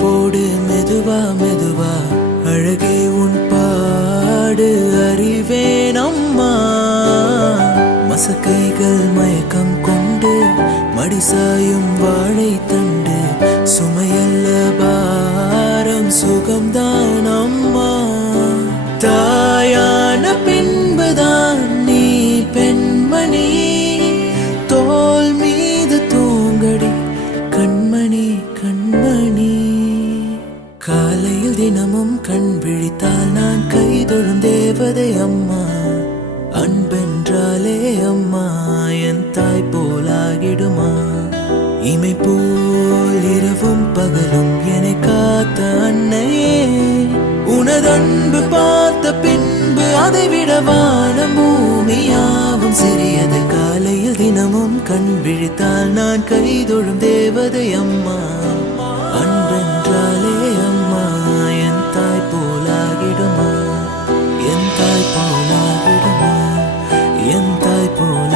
போடு மெதுவா மெதுவா அழகே உன் பாடு அறிவேன் அம்மா. மசக்கைகள் மயக்கம் கொண்டு மடிசாயும் வாழை தண்டு சுமையல்ல பாரம் சுகம்தான் அம்மா. தாயான பின்புதான் நீ பெண்மணி, தோல் மீது தூங்கடி கண்மணி கண்மணி. காலையில் தினமும் கண் விழித்தால் நான் கைதொழும் தேவதை அம்மா. அன்பென்றாலே அம்மா என் தாய் போலாகிடுமா. இமை போல் இரவும் பகலும் என்னை காத்த அன்னையே, உனதன்பு பார்த்த பின்பு அதை விட வானம் பூமியாவும் சிறியது. காலையில் தினமும் கண் விழித்தால் நான் கைதொழும் தேவதை அம்மா. அன்பென்றாலே அம்மா என் தாய் போலாகிடுமா, என் தாய் போலாகிடுமா, என் தாய் போல